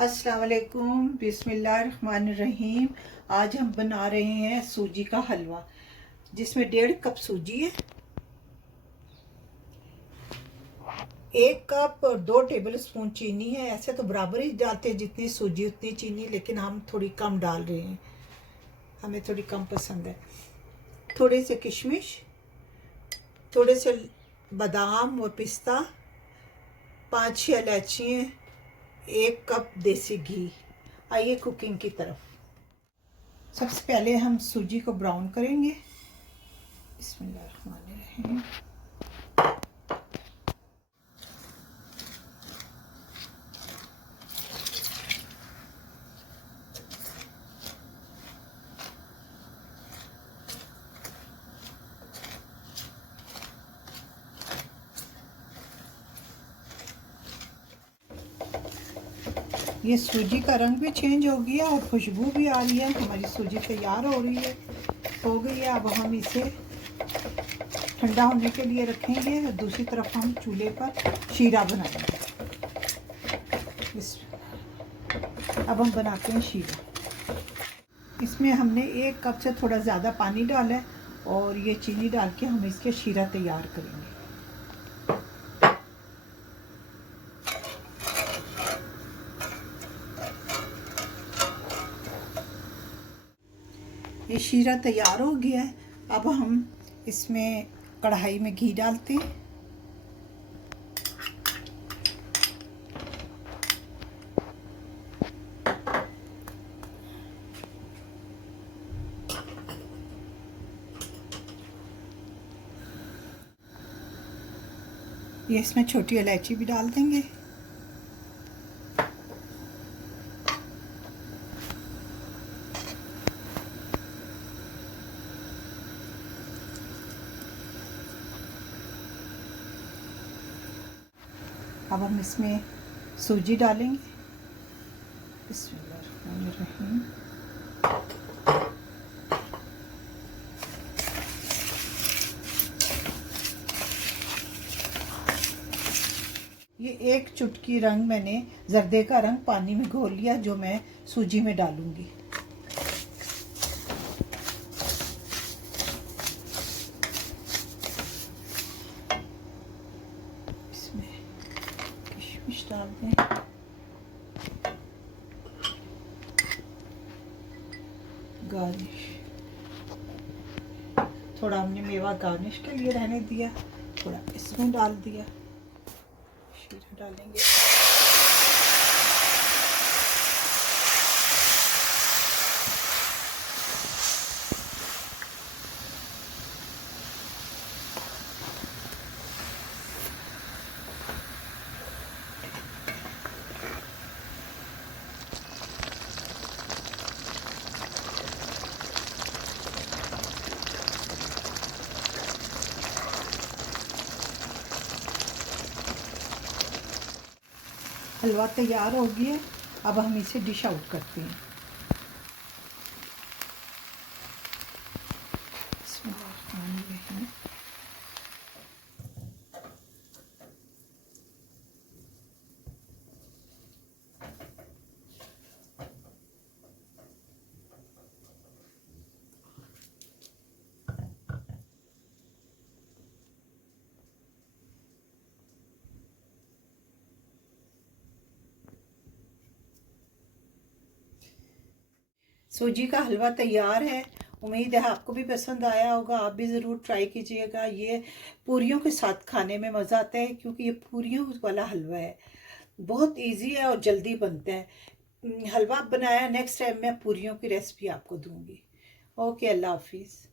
अस्सलाम वालेकुम, बिस्मिल्लाहिर्रहमानिर्रहीम। आज हम बना रहे हैं सूजी का हलवा, जिसमें 1.5 कप सूजी है, 1 कप और 2 टेबल स्पून चीनी है। ऐसे तो बराबर ही डालते हैं, जितनी सूजी उतनी चीनी, लेकिन हम थोड़ी कम डाल रहे हैं, हमें थोड़ी कम पसंद है। थोड़े से किशमिश, थोड़े से बादाम और पिस्ता, 5-6 इलायचियाँ, 1 कप देसी घी। आइए कुकिंग की तरफ। सबसे पहले हम सूजी को ब्राउन करेंगे। बिस्मिल्लाहिर्रहमानिर्रहीम। ये सूजी का रंग भी चेंज हो गया और खुशबू भी आ रही है। हमारी सूजी तैयार हो रही है, हो गई है। अब हम इसे ठंडा होने के लिए रखेंगे और दूसरी तरफ हम चूल्हे पर शीरा बनाएंगे। अब हम बनाते हैं शीरा। इसमें हमने 1 कप से थोड़ा ज़्यादा पानी डाला है और ये चीनी डाल के हम इसके शीरा तैयार करेंगे। ये शीरा तैयार हो गया है। अब हम इसमें कढ़ाई में घी डालते हैं। ये इसमें छोटी इलायची भी डाल देंगे। अब हम इसमें सूजी डालेंगे। बिस्मिल्लाहिर्रहमानिर्रहीम। ये 1 चुटकी रंग मैंने जर्दे का रंग पानी में घोल लिया, जो मैं सूजी में डालूंगी। इसमें किशमिश डाल दें, गार्निश, थोड़ा हमने मेवा गार्निश के लिए रहने दिया, थोड़ा इसमें डाल दिया। शीरा डालेंगे। हलवा तैयार हो गया। अब हम इसे डिश आउट करते हैं। सूजी का हलवा तैयार है। उम्मीद है आपको भी पसंद आया होगा। आप भी ज़रूर ट्राई कीजिएगा। ये पूरियों के साथ खाने में मज़ा आता है, क्योंकि ये पूरियों वाला हलवा है। बहुत इजी है और जल्दी बनता है। हलवा बनाया, नेक्स्ट टाइम मैं पूरियों की रेसिपी आपको दूंगी। ओके, अल्लाह हाफिज़।